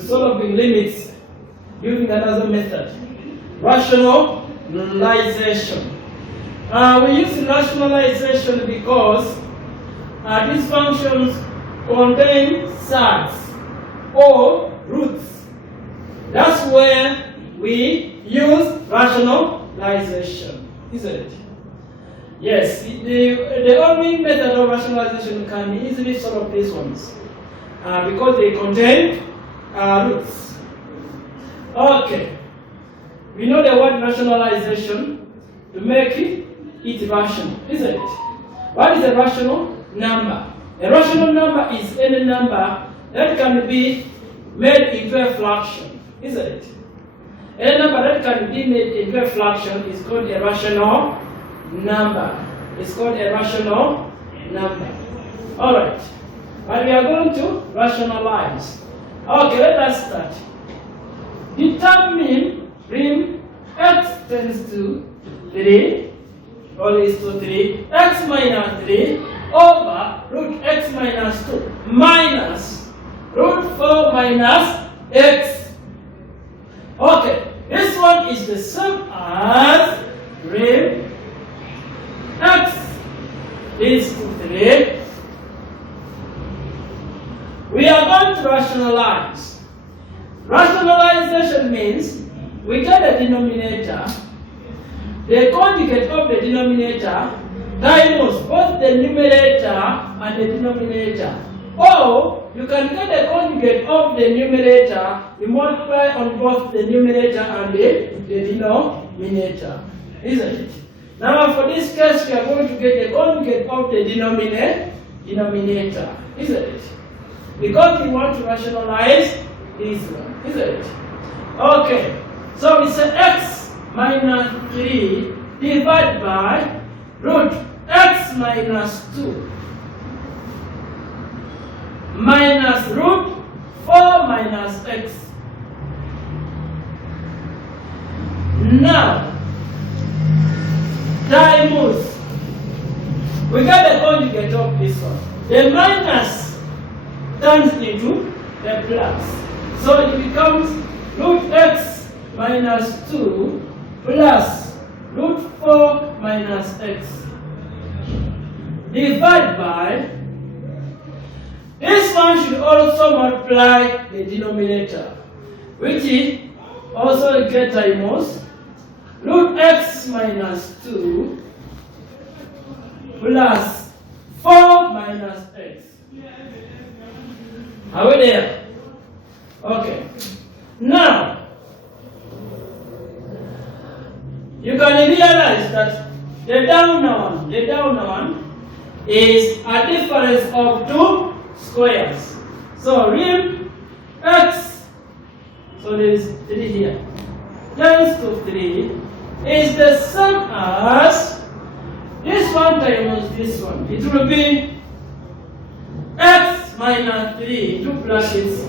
solving limits using another method, rationalization. We use rationalization because these functions contain surds or roots. That's where we use rationalization, isn't it? Yes, the only method of rationalization can easily solve these ones because they contain roots. Okay, we know the word rationalization to make it rational, isn't it? What is a rational number? A rational number is any number that can be made into a fraction, isn't it? Any number that can be made into a fraction is called a rational number. It's called a rational number. Alright. And we are going to rationalize. Okay, let us start. Determine rim x tends to 3 or is to 3 x minus 3 over root x minus 2 minus root 4 minus x. Okay, this one is the same as rim x is to 3. We are going to rationalize. Rationalization means we get the denominator, the conjugate of the denominator times both the numerator and the denominator. Or you can get the conjugate of the numerator, you multiply on both the numerator and the denominator. Isn't it? Now for this case we are going to get the conjugate of the denominator. Isn't it? Because we want to rationalize this one. Isn't it? Okay. So we say x minus 3 divided by root x minus 2 minus root 4 minus x. Now, times, we get the conjugate of this one. The minus turns into the plus. So it becomes root x minus 2 plus root 4 minus x divided by, this one should also multiply the denominator, which is also get times root x minus 2 plus 4 minus x. Are we there? Okay. Now, you can realize that the down one is a difference of 2 squares. So rim x, so there is 3 here, times to 3 is the same as this one times this one. It will be x minus 3 into brackets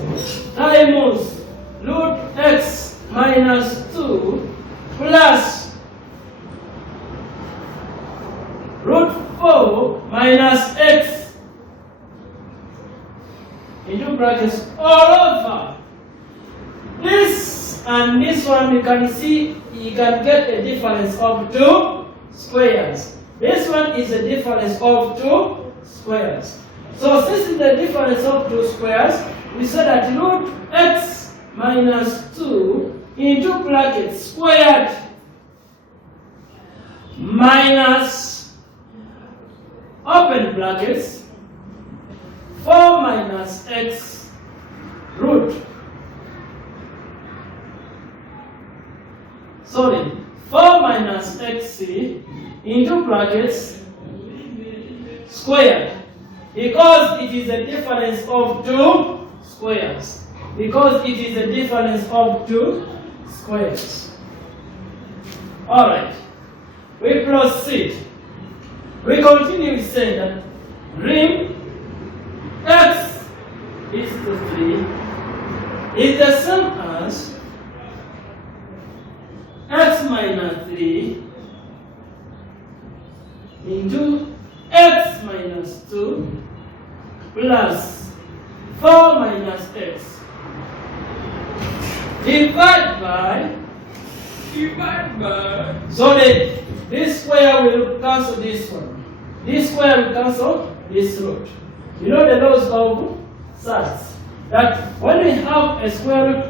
times root x minus 2 plus root 4 minus x into brackets all over. This and this one, you can see, you can get a difference of 2 squares. This one is a difference of 2 squares. So since it's the difference of 2 squares, we say that root x minus 2 into brackets squared minus open brackets 4 minus x root. 4 minus x into brackets squared, because it is a difference of 2 squares. Because it is a difference of 2 squares. Alright. We proceed. We continue saying that rim x is to 3 is the same as x minus 3 into x minus 2 plus 4 minus x Divide by. So this square will cancel this one. This square will cancel this root. You know the laws of sides. That when we have a square root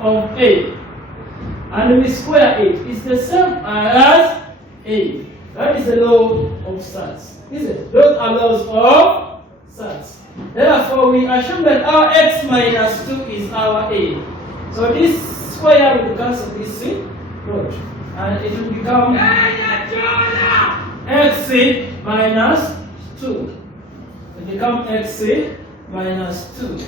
of a and we square it, it's the same as a. That is the law of sides. Is it? Those are laws of sides. Therefore, we assume that our x minus 2 is our a. So this square will cancel this root. And it will become x minus 2. It becomes x minus 2.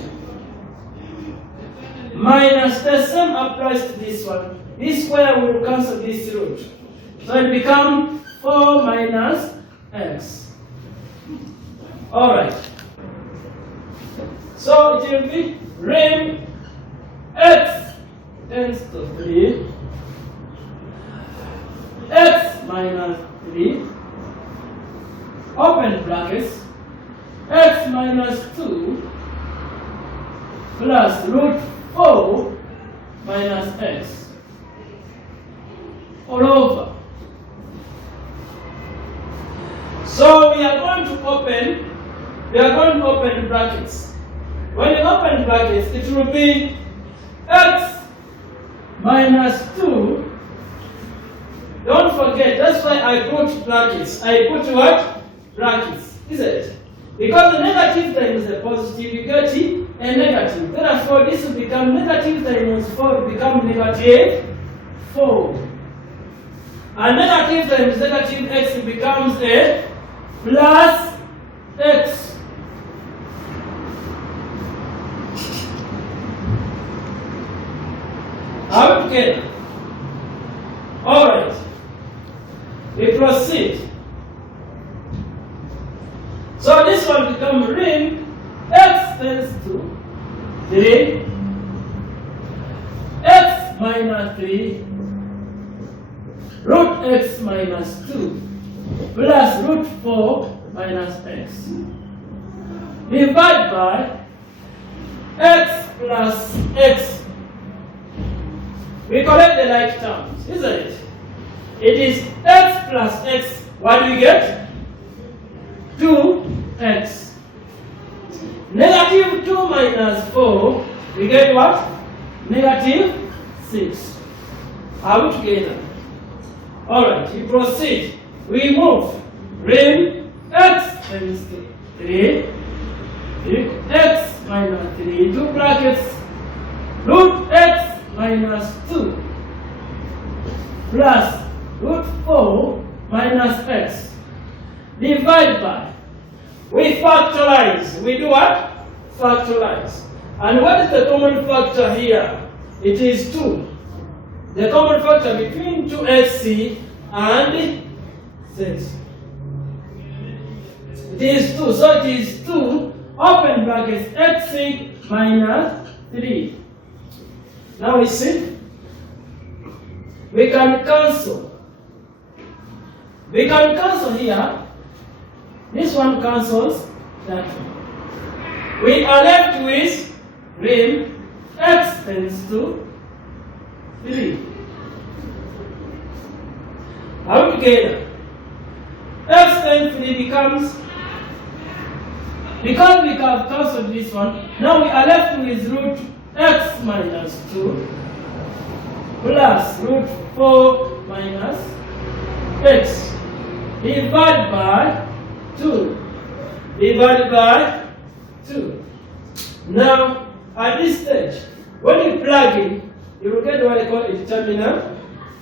Minus, the same applies to this one. This square will cancel this root. So it becomes 4 minus x. Alright. So it will be rim x tends to 3. X minus 3. Open brackets. X minus 2 plus root 4 minus x all over. So we are going to open brackets. When you open brackets, it will be x minus 2. Don't forget, that's why I put brackets. I put what? Brackets. Is it? Because the negative times the positive, you get a negative. Therefore, this will become negative times 4 will become negative 4. And negative times negative x becomes a plus x. Are we together? Alright. We proceed. So this one becomes rim x tends to 3 x minus 3 root x minus 2 plus root 4 minus x. Divide by x plus x. We collect the like terms, isn't it? It is x plus x. What do we get? 2x. Negative 2 minus 4, we get what? Negative 6. Are we together? Alright, we proceed. We move. Rim x tends to 3. X minus 3. 2 brackets. Root x minus 2 plus root 4 minus x. Divide by. We factorize. We do what? Factorize. And what is the common factor here? It is 2. The common factor between 2x and 6. It is 2. So it is 2, open brackets, x minus 3. Now we see. We can cancel. We can cancel here. This one cancels that one. We are left with rim x tends to 3. Are we together? X tends to 3 becomes, because we have cancelled this one, now we are left with root x minus 2 plus root 4 minus x. Divide by 2. Divided by 2. Now, at this stage, when you plug in, you will get what I call a determinant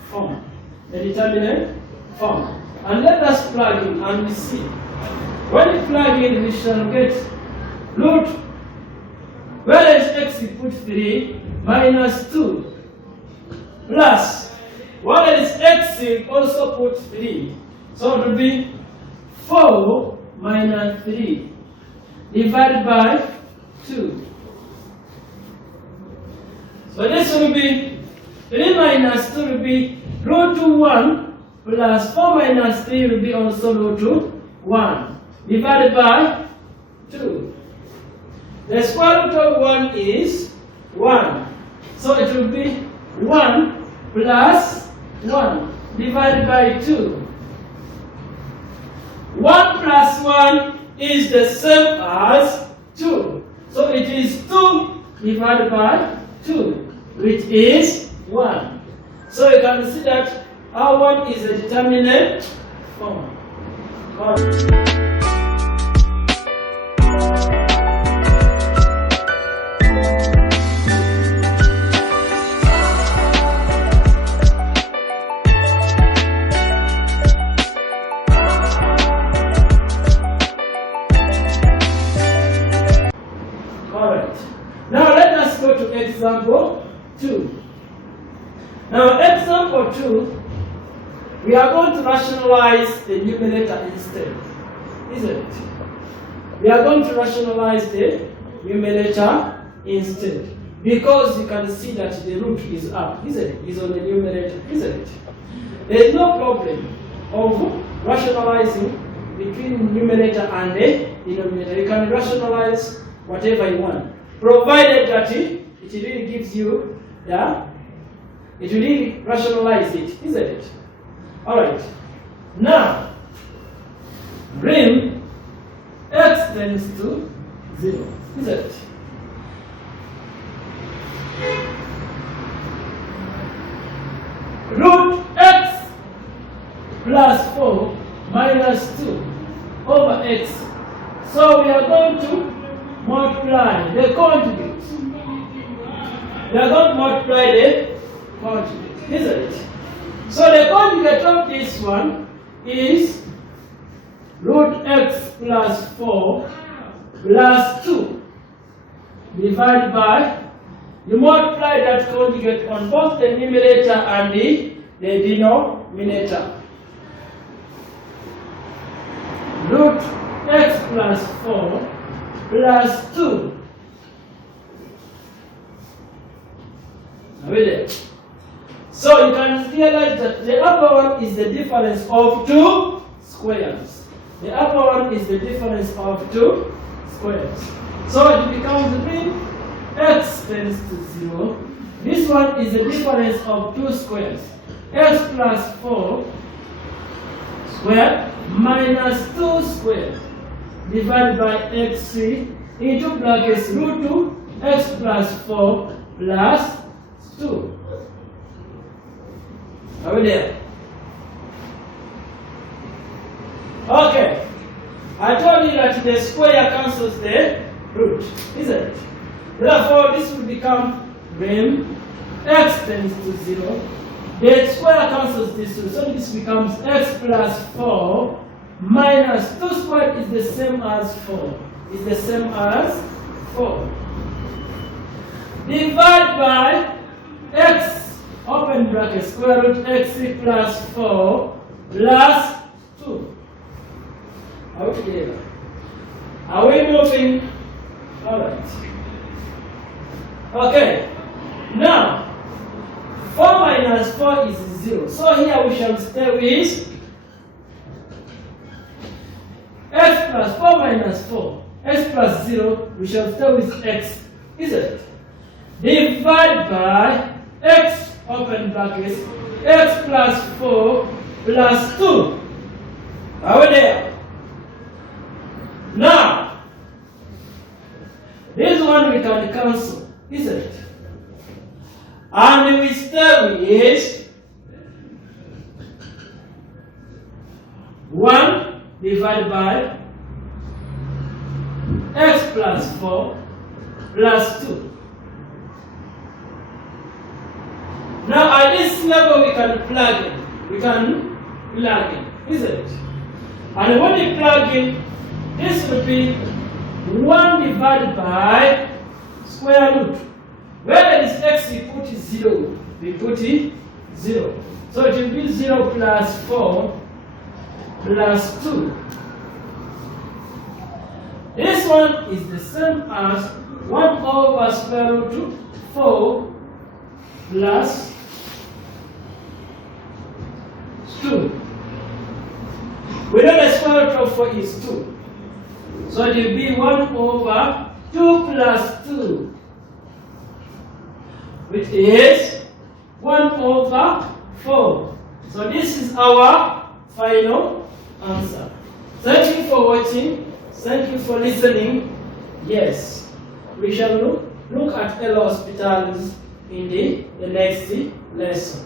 form. A determinant form. And let us plug in and we see. When you plug in, we shall get root, where is x, you put 3, minus 2, plus, what is x, you also put 3. So it will be 4 minus 3 divided by 2. So this will be 3 minus 2 will be root 1 plus 4 minus 3 will be also root 1 divided by 2. The square root of 1 is 1. So it will be 1 plus 1 divided by 2. 1 plus 1 is the same as 2. So it is 2 divided by 2, which is 1. So you can see that our 1 is a determinate form. Now let us go to example 2. Now example 2, we are going to rationalize the numerator instead, isn't it? We are going to rationalize the numerator instead, because you can see that the root is up, isn't it? Is on the numerator, isn't it? There is no problem of rationalizing between numerator and the denominator. You can rationalize whatever you want, provided that it really gives you it will really rationalize it, isn't it? Alright. Now, bring x tends to 0, isn't it? Root x plus 4 minus 2 over x. So we are going to multiply the conjugate. We are going to multiply the conjugate, isn't it? So the conjugate of this one is root x plus 4 plus 2 divided by, you multiply that conjugate on both the numerator and the denominator. Root x plus 4 plus 2. So you can realize that the upper one is the difference of 2 squares. The upper one is the difference of 2 squares. So it becomes when x tends to 0. This one is the difference of 2 squares. X plus 4 squared minus 2 squared divided by x into brackets root 2 x plus 4 plus 2. Are we there? Okay. I told you that the square cancels the root, isn't it? Therefore, this will become when x tends to 0. The square cancels this two, so this becomes x plus 4 minus 2 squared is the same as 4. Is the same as 4. Divide by x, open bracket, square root x plus 4 plus 2. Are we together? Are we moving? Alright. Okay. Now, 4 minus 4 is 0. So here we shall stay with x plus 4 minus 4. X plus 0, we shall stay with x, isn't it? Divide by x, open brackets, x plus 4 plus 2. Are we there? Now, this one we can cancel, isn't it? And we stay with 1 divided by x plus 4 plus 2. Now at this level we can plug in. We can plug in, isn't it? And when we plug in, this will be 1 divided by square root. Where there is x, we put 0. We put 0. So it will be 0 plus 4 plus 2. This one is the same as 1 over square root 4 plus 2. We know the square root of 4 is 2. So it will be 1 over 2 plus 2. which is 1/4. So this is our final answer. Thank you for watching. Thank you for listening. Yes, we shall look at L hospitals in the next lesson.